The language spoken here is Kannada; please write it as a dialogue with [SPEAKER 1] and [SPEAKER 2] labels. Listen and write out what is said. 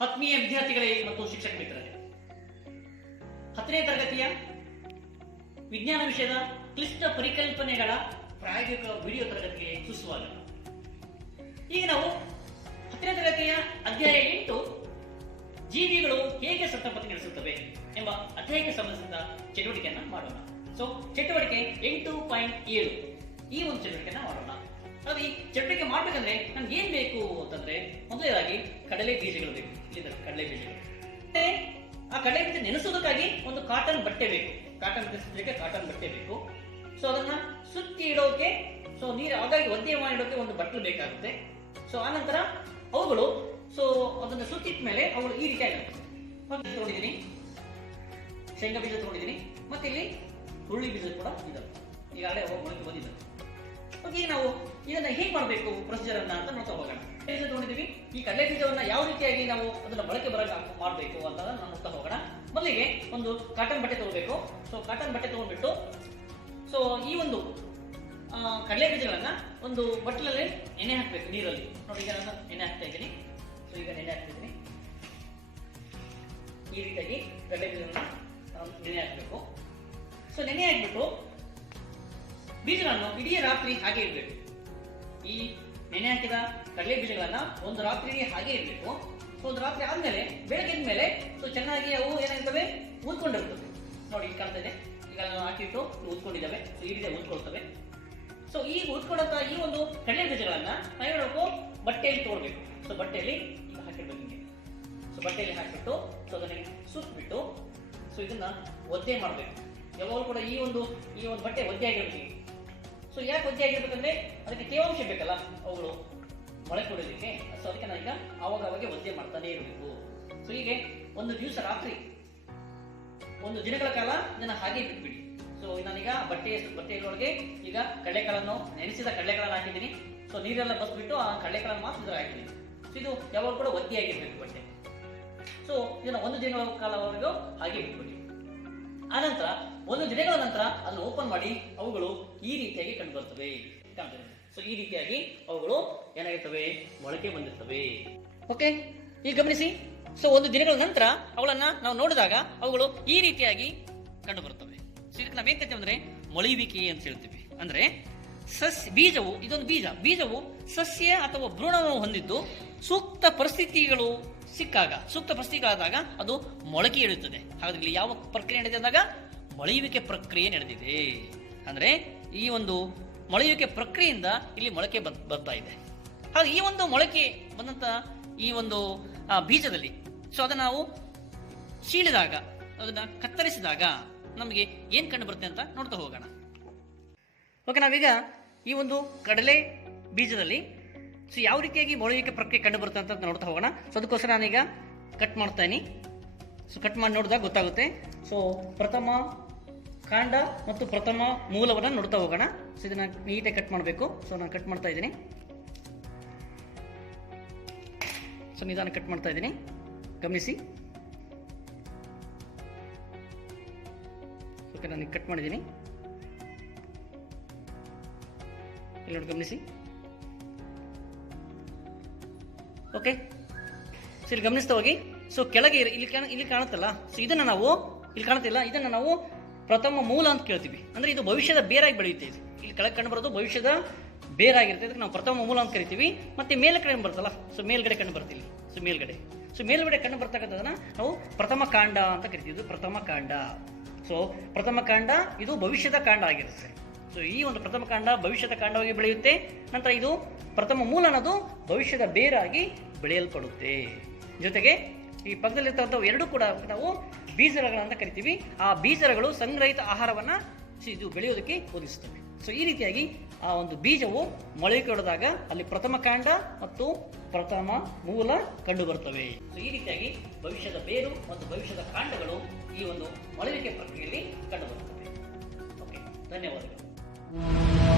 [SPEAKER 1] ಆತ್ಮೀಯ ವಿದ್ಯಾರ್ಥಿಗಳೇ ಮತ್ತು ಶಿಕ್ಷಕ ಮಿತ್ರರೇ. ಹತ್ತನೇ ತರಗತಿಯ ವಿಜ್ಞಾನ ವಿಷಯದ ಕ್ಲಿಷ್ಟ ಪರಿಕಲ್ಪನೆಗಳ ಪ್ರಾಯೋಗಿಕ ವಿಡಿಯೋ ತರಗತಿಗೆ ಸುಸ್ವಾಗತ. ಈಗ ನಾವು ಹತ್ತನೇ ತರಗತಿಯ ಅಧ್ಯಾಯ ಎಂಟು, ಜೀವಿಗಳು ಹೇಗೆ ಸತ್ತಪತಿ ನಡೆಸುತ್ತವೆ ಎಂಬ ಅಧ್ಯಾಯಕ್ಕೆ ಸಂಬಂಧಿಸಿದ ಚಟುವಟಿಕೆಯನ್ನ ಮಾಡೋಣ. ಸೊ ಚಟುವಟಿಕೆ ಎಂಟು ಪಾಯಿಂಟ್ ಏಳು. ಈ ಒಂದು ಚಟುವಟಿಕೆಯನ್ನು ಮಾಡೋಣ. ಅದು ಈ ಚಟ್ನಿಗೆ ಮಾಡ್ಬೇಕಂದ್ರೆ ನನ್ಗೆ ಏನ್ ಬೇಕು ಅಂತಂದ್ರೆ ಮೊದಲನೇದಾಗಿ ಕಡಲೆ ಬೀಜಗಳು ಬೇಕು. ಇಲ್ಲಿದ್ದಾರೆ ಕಡಲೆ ಬೀಜಗಳು. ಆ ಕಡಲೆ ಬೀಜ ನೆನೆಸೋದಕ್ಕಾಗಿ ಒಂದು ಕಾಟನ್ ಬಟ್ಟೆ ಬೇಕು. ಕಾಟನ್ ನೆನೆಸೋದಕ್ಕೆ ಕಾಟನ್ ಬಟ್ಟೆ ಬೇಕು. ಸೊ ಅದನ್ನ ಸುತ್ತಿ ಇಡೋಕೆ ಸೊ ನೀರು ಹಾಗಾಗಿ ಒದ್ದೆ ಮಾಡಿಡೋಕೆ ಒಂದು ಬಟ್ಟಲು ಬೇಕಾಗುತ್ತೆ. ಸೊ ಆನಂತರ ಅವುಗಳು ಸೊ ಅದನ್ನ ಸುತ್ತಿಟ್ಟ ಮೇಲೆ ಅವುಗಳು ಈ ರೀತಿ ಆಗುತ್ತೆ. ತಗೊಂಡಿದ್ದೀನಿ. ಶೇಂಗಾ ಬೀಜ ತಗೊಂಡಿದ್ದೀನಿ. ಮತ್ತೆ ಇಲ್ಲಿ ಹುರುಳಿ ಬೀಜ ಕೂಡ ಇದಾವೆ ಈಗಾಗಲೇ ಮೊಳಕೆ ಬಂದಿದ್ದಾವೆ ಈಗ ನಾವು ಇದನ್ನ ಹೇಗೆ ಮಾಡಬೇಕು ಪ್ರೊಸೀಜರ್ ಅನ್ನ ಅಂತ ನೋಡ್ತಾ ಹೋಗೋಣ ನೋಡಿದೀವಿ ಈ ಕಡಲೆ ಬೀಜವನ್ನ ಯಾವ ರೀತಿಯಾಗಿ ನಾವು ಅದನ್ನ ಬಳಕೆ ಬರಕ ಮಾಡಬೇಕು ಅಂತ ನಾವು ನೋಡ್ತಾ ಹೋಗೋಣ ಮೊದಲಿಗೆ ಒಂದು ಕಾಟನ್ ಬಟ್ಟೆ ತಗೋಬೇಕು. ಸೊ ಕಾಟನ್ ಬಟ್ಟೆ ತಗೊಂಡ್ಬಿಟ್ಟು ಸೊ ಈ ಒಂದು ಕಡಲೆ ಬೀಜಗಳನ್ನ ಒಂದು ಬಟ್ಟಲಲ್ಲಿ ನೆನೆ ಹಾಕಬೇಕು, ನೀರಲ್ಲಿ. ನೋಡಿ, ಈಗ ನಾನು ನೆನೆ ಹಾಕ್ತಾ ಇದ್ದೀನಿ. ಸೊ ಈಗ ನೆನೆ ಹಾಕ್ತಿದ್ದೀನಿ ಈ ರೀತಿಯಾಗಿ ಕಡಲೆ ಬೀಜಗಳನ್ನ ನೆನೆ ಹಾಕಬೇಕು. ಸೊ ನೆನೆ ಹಾಕ್ಬಿಟ್ಟು ಬೀಜಗಳನ್ನು ಇಡೀ ರಾತ್ರಿ ಹಾಗೆ ಇಡಬೇಕು. ಈ ನೆನೆ ಹಾಕಿದ ಕಡಲೆ ಬೀಜಗಳನ್ನ ಒಂದು ರಾತ್ರಿ ಹಾಗೆ ಇಡಬೇಕು. ಸೊ ಒಂದು ರಾತ್ರಿ ಆದ್ಮೇಲೆ ಬೆಳಗಿನ ಮೇಲೆ ಸೊ ಚೆನ್ನಾಗಿ ಅವು ಏನಾಗ್ತವೆ? ಊದ್ಕೊಂಡಿರ್ತವೆ ನೋಡಿ ಕಾಣ್ತಾ ಇದೆ ಈಗ ನಾನು ಹಾಕಿಟ್ಟು ಊದ್ಕೊಂಡಿದ್ದಾವೆ ಈ ರೀತಿ ಊದ್ಕೊಳ್ತವೆ ಸೊ ಈ ಊದ್ಕೊಂಡಂತ ಈ ಒಂದು ಕಡಲೆ ಬೀಜಗಳನ್ನ ನಾವು ಬಟ್ಟೆಯಲ್ಲಿ ತಗೊಳ್ಬೇಕು ಸೊ ಬಟ್ಟೆಯಲ್ಲಿ ಹಾಕಿರ್ಬೇಕು ಹಿಂಗೆ. ಸೊ ಬಟ್ಟೆಯಲ್ಲಿ ಹಾಕಿಬಿಟ್ಟು ಸೊ ಅದನ್ನ ಸುತ್ತಬಿಟ್ಟು ಸೊ ಇದನ್ನ ಒದ್ದೆ ಮಾಡಬೇಕು. ಯಾವಾಗಲೂ ಕೂಡ ಈ ಒಂದು ಈ ಒಂದು ಬಟ್ಟೆ ಒದ್ದೆ ಆಗಿರ್ಬೇಕು. ಸೊ ಯಾಕೆ ಒದ್ದೆ ಆಗಿರ್ಬೇಕಂದ್ರೆ ಅದಕ್ಕೆ ತೇವಾಂಶ ಬೇಕಲ್ಲ ಅವುಗಳು ಮೊಳೆ ಕೊಡೋದಕ್ಕೆ. ಸೊ ಅದಕ್ಕೆ ನಾವೀಗ ಆವಾಗ ಅವಾಗ ಒದ್ದೆ ಮಾಡ್ತಾನೆ ಇರಬೇಕು. ಸೊ ಹೀಗೆ ಒಂದು ದಿವಸ ರಾತ್ರಿ, ಒಂದು ದಿನಗಳ ಕಾಲ ಇದನ್ನ ಹಾಗೆ ಬಿಟ್ಬಿಡಿ. ಸೊ ನಾನೀಗ ಬಟ್ಟೆ, ಬಟ್ಟೆಗಳೊಳಗೆ ಈಗ ಕಡಲೆಕಾಳನ್ನು ನೆನೆಸಿದ ಕಡಲೆಕಾಳನ್ನು ಹಾಕಿದ್ದೀನಿ. ಸೊ ನೀರೆಲ್ಲ ಬಸ್ಬಿಟ್ಟು ಆ ಕಡಲೆಕಾಳನ್ನು ಮಾತ್ರ ಇದ್ರ ಹಾಕಿದ್ದೀನಿ. ಇದು ಯಾವಾಗ ಕೂಡ ಒದ್ದೆ ಆಗಿರ್ಬೇಕು ಬಟ್ಟೆ. ಸೊ ಇದನ್ನ ಒಂದು ದಿನಗಳ ಕಾಲವರೆಗೂ ಹಾಗೆ ಬಿಟ್ಬಿಡಿ. ಆನಂತರ ಒಂದು ದಿನಗಳ ನಂತರ ಅದನ್ನು ಓಪನ್ ಮಾಡಿ ಅವುಗಳು ಈ ರೀತಿಯಾಗಿ ಕಂಡು ಬರ್ತವೆ ಸೊ ಈ ರೀತಿಯಾಗಿ ಅವುಗಳು ಏನಾಗಿರ್ತವೆ? ಮೊಳಕೆ ಬಂದಿರ್ತವೆ. ಓಕೆ ಈಗ ಗಮನಿಸಿ. ಸೊ ಒಂದು ದಿನಗಳ ನಂತರ ಅವುಗಳನ್ನ ನಾವು ನೋಡಿದಾಗ ಅವುಗಳು ಈ ರೀತಿಯಾಗಿ ಕಂಡು ಬರ್ತವೆ ಸೊ ಇದಕ್ಕೆ ನಾವೇನ್ ಅಂದ್ರೆ ಮೊಳೆಯುವಿಕೆ ಅಂತ ಹೇಳ್ತೀವಿ. ಅಂದ್ರೆ ಸಸ್ಯ, ಬೀಜವು, ಇದೊಂದು ಬೀಜ. ಬೀಜವು ಸಸ್ಯ ಅಥವಾ ಭ್ರೂಣವನ್ನು ಹೊಂದಿದ್ದು ಸೂಕ್ತ ಪರಿಸ್ಥಿತಿಗಳು ಸಿಕ್ಕಾಗ, ಸೂಕ್ತ ಪರಿಸ್ಥಿತಿಗಳಾದಾಗ ಅದು ಮೊಳಕೆ ಇಡುತ್ತದೆ ಹಾಗಾದ್ರೆ ಇಲ್ಲಿ ಯಾವ ಪ್ರಕ್ರಿಯೆ ನಡೆದಿದೆ ಅಂದಾಗ ಮೊಳೆಯುವಿಕೆ ಪ್ರಕ್ರಿಯೆ ನಡೆದಿದೆ. ಅಂದ್ರೆ ಈ ಒಂದು ಮೊಳೆಯುವಿಕೆ ಪ್ರಕ್ರಿಯೆಯಿಂದ ಇಲ್ಲಿ ಮೊಳಕೆ ಬರ್- ಬರ್ತಾ ಇದೆ. ಹಾಗೆ ಈ ಒಂದು ಮೊಳಕೆ ಬಂದಂತ ಈ ಒಂದು ಬೀಜದಲ್ಲಿ ಸೊ ಅದನ್ನ ನಾವು ಚೀಳಿದಾಗ ಅದನ್ನ ಕತ್ತರಿಸಿದಾಗ ನಮಗೆ ಏನ್ ಕಂಡು ಬರುತ್ತೆ ಅಂತ ನೋಡ್ತಾ ಹೋಗೋಣ. ಓಕೆ, ನಾವೀಗ ಈ ಒಂದು ಕಡಲೆ ಬೀಜದಲ್ಲಿ ಸೊ ಯಾವ ರೀತಿಯಾಗಿ ಮೊಳೆಯುವಿಕೆ ಪ್ರಕ್ರಿಯೆ ಕಂಡು ಬರುತ್ತೆ ಅಂತ ನೋಡ್ತಾ ಹೋಗೋಣ. ಸೊ ಅದಕ್ಕೋಸ್ಕರ ನಾನೀಗ ಕಟ್ ಮಾಡ್ತಾ ಇದೀನಿ. ಸೊ ಕಟ್ ಮಾಡಿ ನೋಡಿದಾಗ ಗೊತ್ತಾಗುತ್ತೆ. ಸೊ ಪ್ರಥಮ ಕಾಂಡ ಮತ್ತು ಪ್ರಥಮ ಮೂಲವನ್ನು ನೋಡ್ತಾ ಹೋಗೋಣ. ಸೊ ಇದನ್ನ ನೀಟಾಗಿ ಕಟ್ ಮಾಡಬೇಕು. ಸೊ ನಾನು ಕಟ್ ಮಾಡ್ತಾ ಇದ್ದೀನಿ ಸೊ ನಿಧಾನ ಕಟ್ ಮಾಡ್ತಾ ಇದ್ದೀನಿ ಗಮನಿಸಿ. ಓಕೆ, ನಾನು ಕಟ್ ಮಾಡಿದ್ದೀನಿ ನೋಡಿ ಗಮನಿಸಿ. ಓಕೆ ಸೊ ಇಲ್ಲಿ ಗಮನಿಸ್ತಾ ಹೋಗಿ. ಸೊ ಕೆಳಗೆ ಇಲ್ಲಿ ಇಲ್ಲಿ ಕಾಣುತ್ತಲ್ಲ? ಸೊ ಇದನ್ನ ನಾವು ಇಲ್ಲಿ ಕಾಣುತ್ತಿಲ್ಲ ಇದನ್ನ ನಾವು ಪ್ರಥಮ ಮೂಲ ಅಂತ ಕೇಳ್ತೀವಿ. ಅಂದ್ರೆ ಇದು ಭವಿಷ್ಯದ ಬೇರಾಗಿ ಬೆಳೆಯುತ್ತೆ ಇದು. ಇಲ್ಲಿ ಕೆಳಗೆ ಕಂಡು ಬರೋದು ಭವಿಷ್ಯದ ಬೇರಾಗಿರುತ್ತೆ. ಅದಕ್ಕೆ ನಾವು ಪ್ರಥಮ ಮೂಲ ಅಂತ ಕರಿತೀವಿ. ಮತ್ತೆ ಮೇಲ್ಗಡೆ ಬರ್ತಲ್ಲ ಸೊ ಮೇಲ್ಗಡೆ ಕಂಡು ಬರ್ತಿಲ್ಲ ಸೊ ಮೇಲ್ಗಡೆ. ಸೊ ಮೇಲ್ಗಡೆ ಕಂಡು ಬರ್ತಕ್ಕಂಥದನ್ನ ನಾವು ಪ್ರಥಮ ಕಾಂಡ ಅಂತ ಕರಿತೀವಿ. ಇದು ಪ್ರಥಮ ಕಾಂಡ. ಸೊ ಪ್ರಥಮ ಕಾಂಡ, ಇದು ಭವಿಷ್ಯದ ಕಾಂಡ ಆಗಿರುತ್ತೆ. ಸೊ ಈ ಒಂದು ಪ್ರಥಮ ಕಾಂಡ ಭವಿಷ್ಯದ ಕಾಂಡವಾಗಿ ಬೆಳೆಯುತ್ತೆ. ನಂತರ ಇದು ಪ್ರಥಮ ಮೂಲ ಅನ್ನೋದು ಭವಿಷ್ಯದ ಬೇರಾಗಿ ಬೆಳೆಯಲ್ಪಡುತ್ತೆ. ಜೊತೆಗೆ ಈ ಪಕ್ಕದಲ್ಲಿರ್ತಕ್ಕಂಥ ಎರಡೂ ಕೂಡ ನಾವು ಬೀಜಗಳಂತ ಕರಿತೀವಿ. ಆ ಬೀಜರಗಳು ಸಂಗ್ರಹಿತ ಆಹಾರವನ್ನ ಇದು ಬೆಳೆಯೋದಕ್ಕೆ ಒದಗಿಸುತ್ತವೆ. ಸೊ ಈ ರೀತಿಯಾಗಿ ಆ ಒಂದು ಬೀಜವು ಮೊಳಕೆ ಹೊಡೆದಾಗ ಅಲ್ಲಿ ಪ್ರಥಮ ಕಾಂಡ ಮತ್ತು ಪ್ರಥಮ ಮೂಲ ಕಂಡು ಬರ್ತವೆ ಸೊ ಈ ರೀತಿಯಾಗಿ ಭವಿಷ್ಯದ ಬೇರು ಮತ್ತು ಭವಿಷ್ಯದ ಕಾಂಡಗಳು ಈ ಒಂದು ಮೊಳವಿಕೆ ಪ್ರಕ್ರಿಯೆಯಲ್ಲಿ ಕಂಡು ಬರುತ್ತವೆ ಓಕೆ ಧನ್ಯವಾದಗಳು. Thank you.